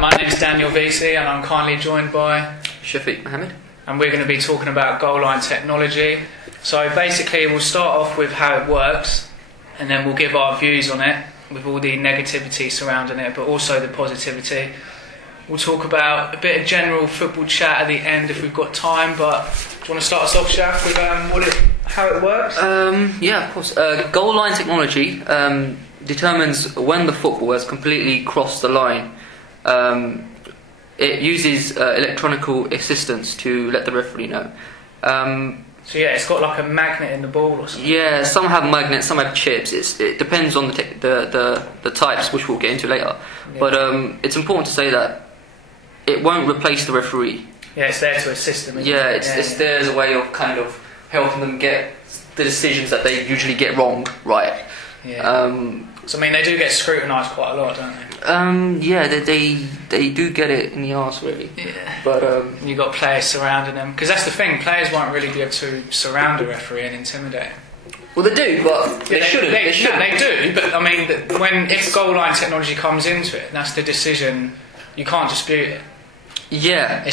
My name is Daniel Vesey and I'm kindly joined by Shafiq, Mohammed. And we're going to be talking about goal line technology. So basically we'll start off with how it works and then we'll give our views on it with all the negativity surrounding it but also the positivity. We'll talk about a bit of general football chat at the end if we've got time, but do you want to start us off, Shaf, with how it works? Yeah, of course. Goal line technology determines when the football has completely crossed the line. It uses electronical assistance to let the referee know. So yeah, it's got like a magnet in the ball or something? Yeah, some have magnets, some have chips. It depends on the types, which we'll get into later. Yeah. But it's important to say that it won't replace the referee. Yeah, it's there to assist them. Yeah, it's there as a way of kind of helping them get the decisions that they usually get wrong right. Yeah. So I mean, they do get scrutinised quite a lot, don't they? Yeah, they do get it in the arse, really. Yeah. But you got players surrounding them, because that's the thing. Players won't really be able to surround a referee and intimidate him. Well, they do, but they shouldn't. They do, but I mean, if goal line technology comes into it, that's the decision. You can't dispute it. Yeah,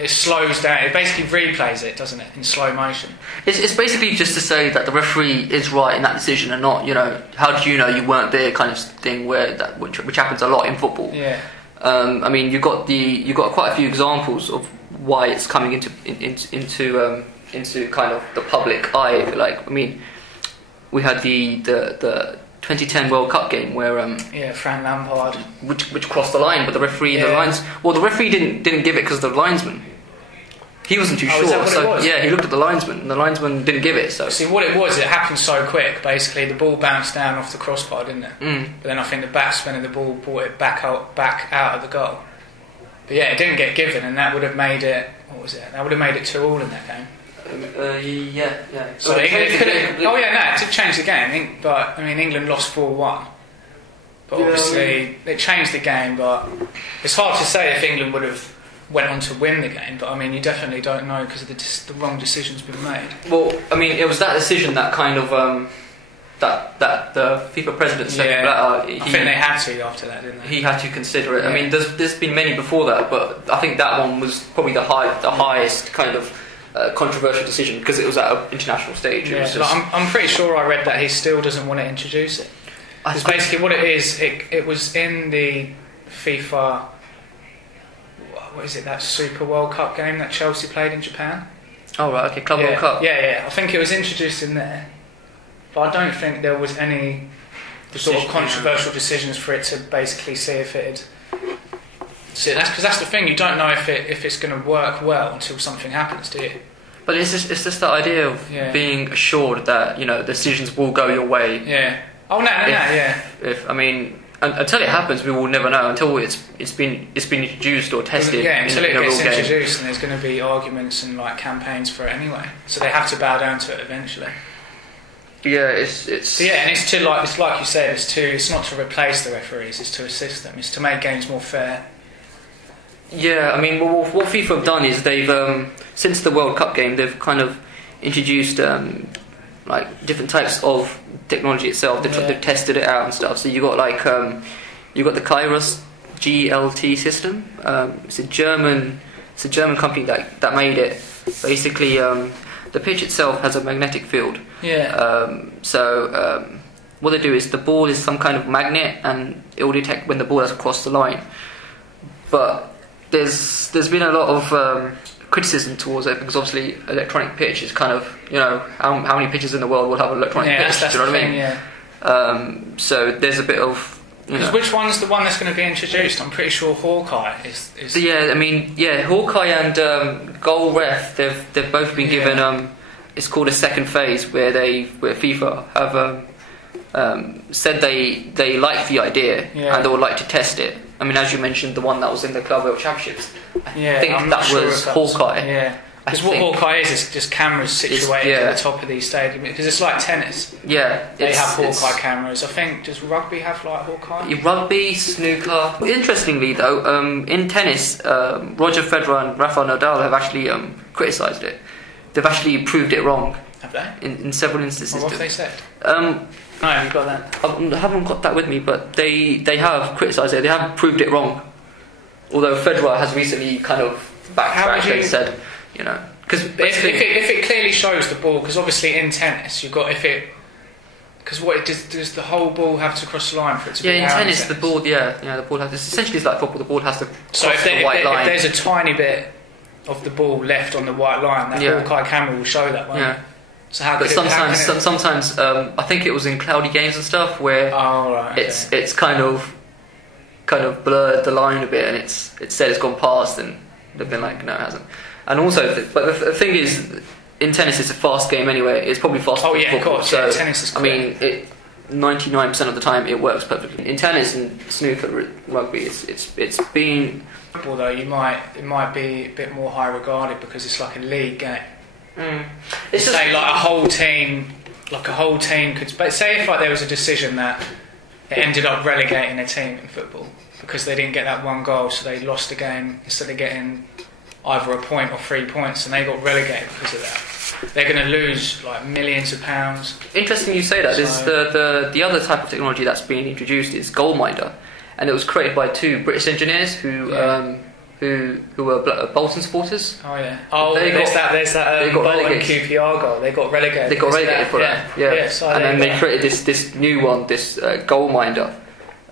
it slows down. It basically replays it, doesn't it, in slow motion? It's basically just to say that the referee is right in that decision, and not, how do you know you weren't there kind of thing, which happens a lot in football. Yeah. I mean, you got quite a few examples of why it's coming into kind of the public eye, if you like. I mean, we had the 2010 World Cup game where Frank Lampard, which crossed the line, but the referee and the lines. Well, the referee didn't give it because of the linesman. He wasn't too sure. Is that what so it was? Yeah, he looked at the linesman, and the linesman didn't give it. So see, what it was, it happened so quick. Basically, the ball bounced down off the crossbar, didn't it? But then I think the backspin of the ball brought it back out of the goal. But yeah, it didn't get given, and that would have made it. What was it? That would have made it 2-2 in that game. Yeah. So it did change the game. But I mean, England lost 4-1. But obviously, it changed the game. But it's hard to say if England would have went on to win the game. But I mean, you definitely don't know because of the wrong decisions been made. Well, I mean, it was that decision that kind of that the FIFA president said. I think they had to after that, didn't they? He had to consider it. Yeah. I mean, there's been many before that, but I think that one was probably the highest kind of controversial decision because it was at an international stage. Yeah, I'm pretty sure I read that he still doesn't want to introduce it. Because basically what it is, it was in the FIFA, what is it, that Super World Cup game that Chelsea played in Japan? Oh right, okay, Club World Cup. Yeah, I think it was introduced in there. But I don't think there was any sort of controversial decisions for it to basically see if it had... See, that's the thing, you don't know if it's going to work well until something happens, do you? But it's just the idea of being assured that decisions will go your way. Yeah. Oh no, yeah. If I mean, until it happens, we will never know until it's been introduced or tested. Yeah, until it gets introduced, and there's going to be arguments and like campaigns for it anyway. So they have to bow down to it eventually. Yeah, it's and it's like you said, it's not to replace the referees, it's to assist them, it's to make games more fair. Yeah, I mean, what FIFA have done is they've since the World Cup game, they've kind of introduced like different types of technology itself. They've tested it out and stuff. So you got the Kairos GLT system. It's a German company that made it. Basically, the pitch itself has a magnetic field. Yeah. What they do is the ball is some kind of magnet, and it will detect when the ball has crossed the line. But there's been a lot of criticism towards it because obviously electronic pitch is kind of how many pitches in the world will have an electronic pitch? That's do you know what I mean? Yeah. So there's a bit of which one's the one that's going to be introduced? I'm pretty sure Hawkeye is... So yeah, I mean Hawkeye and Goal Ref they've both been given it's called a second phase where FIFA have said they like the idea and they would like to test it. I mean, as you mentioned, the one that was in the Club World Championships. I think that was Hawkeye. Yeah. Because what Hawkeye is just cameras situated at the top of these stadiums. Because it's like tennis. Yeah. They have Hawkeye cameras. I think, does rugby have like Hawkeye? Rugby, snooker. Interestingly though, in tennis, Roger Federer and Rafael Nadal have actually criticised it. They've actually proved it wrong. Have they? In several instances. What have they said? No, you got that? I haven't got that with me, but they have criticised it. They have proved it wrong. Although Federer has recently kind of backtracked and said, you know, because if it clearly shows the ball, because obviously in tennis you've got because what does the whole ball have to cross the line for it to be? Yeah, in tennis the ball, the ball has. Essentially, it's like football. The ball has to cross the white line. If there's a tiny bit of the ball left on the white line, that Hawkeye camera will show that one. Yeah. So sometimes I think it was in cloudy games and stuff where it's kind of blurred the line a bit, and it's said it's gone past, and they've been like, no, it hasn't. And also, but the thing is, in tennis it's a fast game anyway. It's probably faster than football. Of course. So, tennis is quick. I mean, 99% of the time it works perfectly. In tennis and snooker, rugby, it's been. Although it might be a bit more high regarded because it's like a league, isn't it? It's just say like a whole team could. But say if like there was a decision that it ended up relegating a team in football because they didn't get that one goal, so they lost the game instead of getting either a point or 3 points, and they got relegated because of that. They're going to lose like millions of pounds. Interesting you say that. The other type of technology that's being introduced is Goalminder, and it was created by two British engineers who were Bolton supporters. Oh yeah. Oh, there's that Bolton QPR goal. They got relegated. They got relegated for that. Yeah. And then they created this new one, this Goalminder.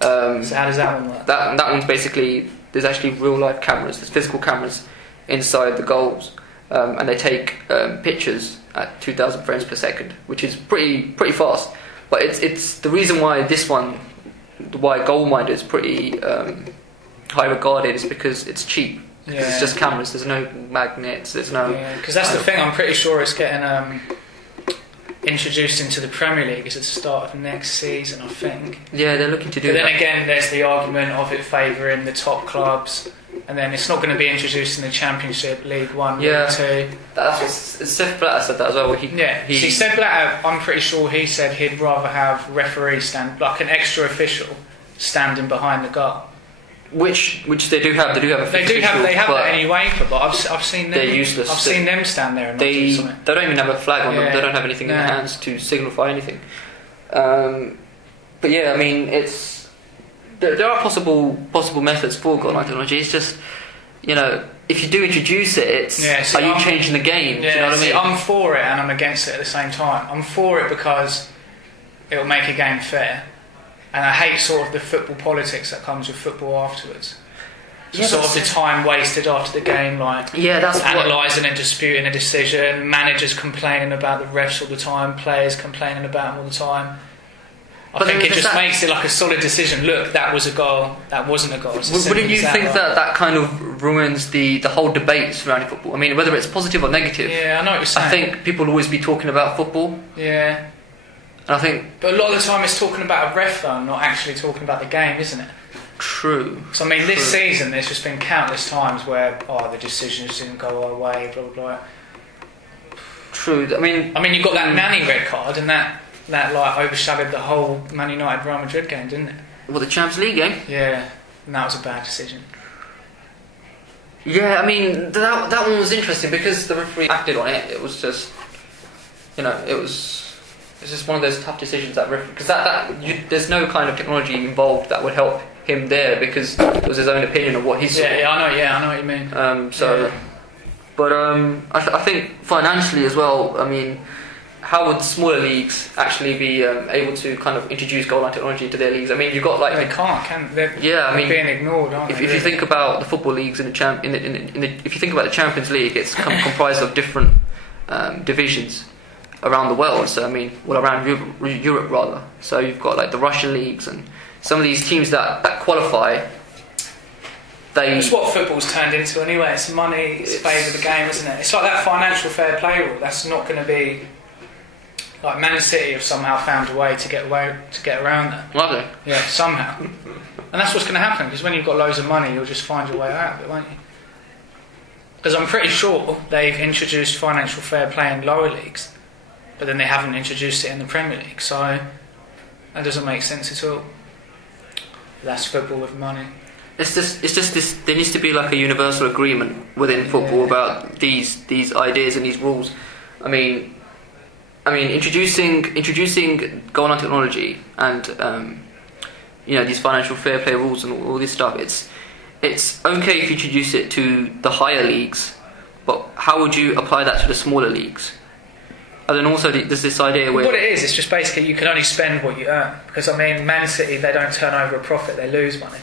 So how does that one work? That one's basically, there's actually real life cameras. There's physical cameras inside the goals, and they take pictures at 2,000 frames per second, which is pretty fast. But it's the reason why Goalminder is pretty high regarded is because it's cheap. Because it's just cameras. There's no magnets. There's no. Because that's the thing. I'm pretty sure it's getting introduced into the Premier League at the start of next season, I think. Yeah, they're looking to do that. But then again, there's the argument of it favouring the top clubs, and then it's not going to be introduced in the Championship, League 1, League 2. That's what Seth Blatter said that as well. See, Seth Blatter, I'm pretty sure he said he'd rather have referees stand, like an extra official, standing behind the goal. Which they do have. They do have. They have that anyway, but I've seen them. They're useless. I've seen them stand there and they not do something. They don't even have a flag on them. They don't have anything in their hands to signify anything. But yeah, I mean, there are possible methods for goal line technology. It's just, you know, if you do introduce it, are you changing the game? Yeah, do you know what I mean? I'm for it and I'm against it at the same time. I'm for it because it'll make a game fair. And I hate sort of the football politics that comes with football afterwards. So sort of the time wasted after the game, like analysing and disputing a decision, managers complaining about the refs all the time, players complaining about them all the time. I think it just makes it like a solid decision. Look, that was a goal, that wasn't a goal. Wouldn't you think that kind of ruins the whole debate surrounding football? I mean, whether it's positive or negative. Yeah, I know what you're saying. I think people will always be talking about football. Yeah. But a lot of the time it's talking about a ref though, not actually talking about the game, isn't it? True. So I mean, this season there's just been countless times where the decisions didn't go our way, blah blah blah. True. I mean you got that Nani red card, and that like overshadowed the whole Man United Real Madrid game, didn't it? Well, the Champions League game. Yeah, and that was a bad decision. Yeah, I mean that one was interesting because the referee acted on it. It was just, you know, it's just one of those tough decisions because there's no kind of technology involved that would help him there because it was his own opinion of what he saw. Yeah, I know what you mean. But I think financially as well. I mean, how would smaller leagues actually be able to kind of introduce goal line technology into their leagues? I mean, you've got like they can't. They're being ignored, aren't they? If you think about the football leagues if you think about the Champions League, it's comprised of different divisions around the world. So I mean, around Europe rather. So you've got like the Russian leagues and some of these teams that qualify. It's what football's turned into anyway. It's money. It's favour the game, isn't it? It's like that financial fair play rule. That's not going to be like Man City have somehow found a way to get around that. Have they? Yeah, somehow. And that's what's going to happen because when you've got loads of money, you'll just find your way out of it, won't you? Because I'm pretty sure they've introduced financial fair play in lower leagues, but then they haven't introduced it in the Premier League, so that doesn't make sense at all. That's football with money. It's just this. There needs to be like a universal agreement within football about these ideas and these rules. I mean, I mean, introducing goal line technology and these financial fair play rules and all this stuff. It's okay if you introduce it to the higher leagues, but how would you apply that to the smaller leagues? And then also there's this idea where... What it is, it's just basically you can only spend what you earn. Because, I mean, Man City, they don't turn over a profit, they lose money.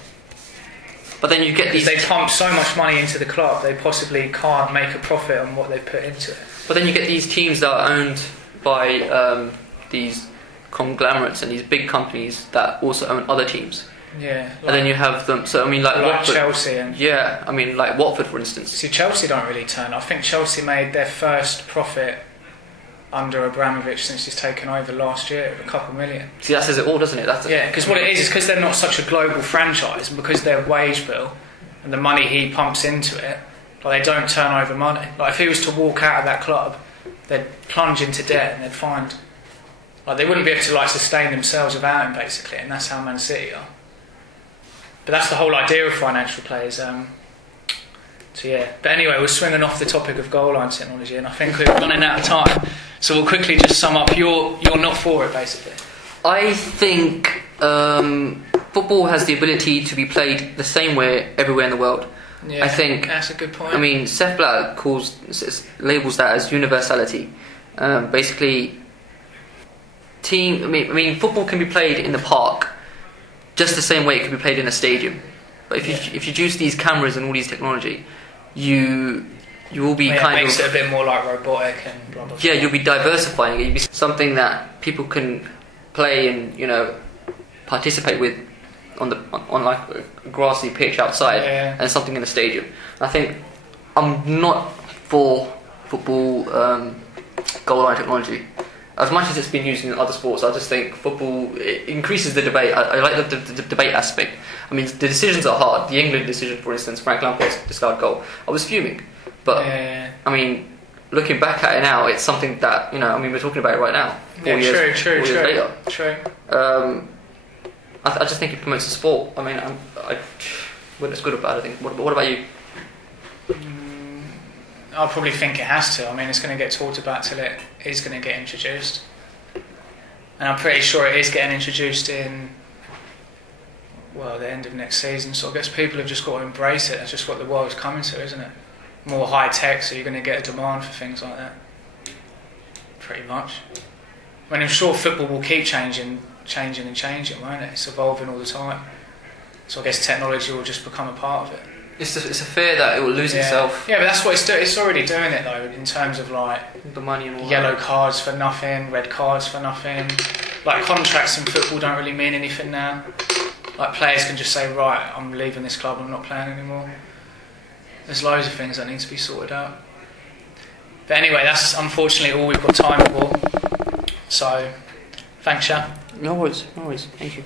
But then you get these... They pump so much money into the club, they possibly can't make a profit on what they've put into it. But then you get these teams that are owned by these conglomerates and these big companies that also own other teams. Yeah. And then you have them... So, I mean, like Watford, Chelsea and... Yeah, I mean, like Watford, for instance. See, Chelsea don't really turn. I think Chelsea made their first profit under Abramovich since he's taken over last year, a couple million. See, that says it all, doesn't it? Yeah, because what it is because they're not such a global franchise, and because their wage bill and the money he pumps into it, like, they don't turn over money. Like, if he was to walk out of that club, they'd plunge into debt and they'd find... Like, they wouldn't be able to, like, sustain themselves without him, basically, and that's how Man City are. But that's the whole idea of financial players. So yeah. But anyway, we're swinging off the topic of goal line technology, and I think we're running out of time. So we'll quickly just sum up. You're not for it, basically. I think football has the ability to be played the same way everywhere in the world. Yeah, I think that's a good point. I mean, Seth Blatt labels that as universality. Basically, I mean, football can be played in the park just the same way it can be played in a stadium. But if you introduce these cameras and all these technology, you will be it makes it a bit more like robotic and blah blah blah. Yeah, you'll be diversifying it. You'll be something that people can play and participate with on like a grassy pitch outside, and something in a stadium. I think I'm not for football goal line technology. As much as it's been used in other sports, I just think football, it increases the debate. I like the debate aspect. I mean, the decisions are hard. The England decision, for instance, Frank Lampard's discard goal, I was fuming. But, I mean, looking back at it now, it's something that, I mean, we're talking about it right now. 4 years later. True. I just think it promotes the sport. I mean, whether it's good or bad, I think. What about you? I probably think it has to. I mean, it's going to get talked about till it is going to get introduced. And I'm pretty sure it is getting introduced in, the end of next season. So I guess people have just got to embrace it. That's just what the world's coming to, isn't it? More high tech, so you're going to get a demand for things like that. Pretty much. I mean, I'm sure football will keep changing, won't it? It's evolving all the time. So I guess technology will just become a part of it. It's a fear that it will lose itself. Yeah, but that's what it's doing. It's already doing it though, in terms of like the money and all yellow cards for nothing, red cards for nothing. Like contracts in football don't really mean anything now. Like players can just say, right, I'm leaving this club, I'm not playing anymore. There's loads of things that need to be sorted out. But anyway, that's unfortunately all we've got time for. So, thanks, Shaf. No worries. Thank you.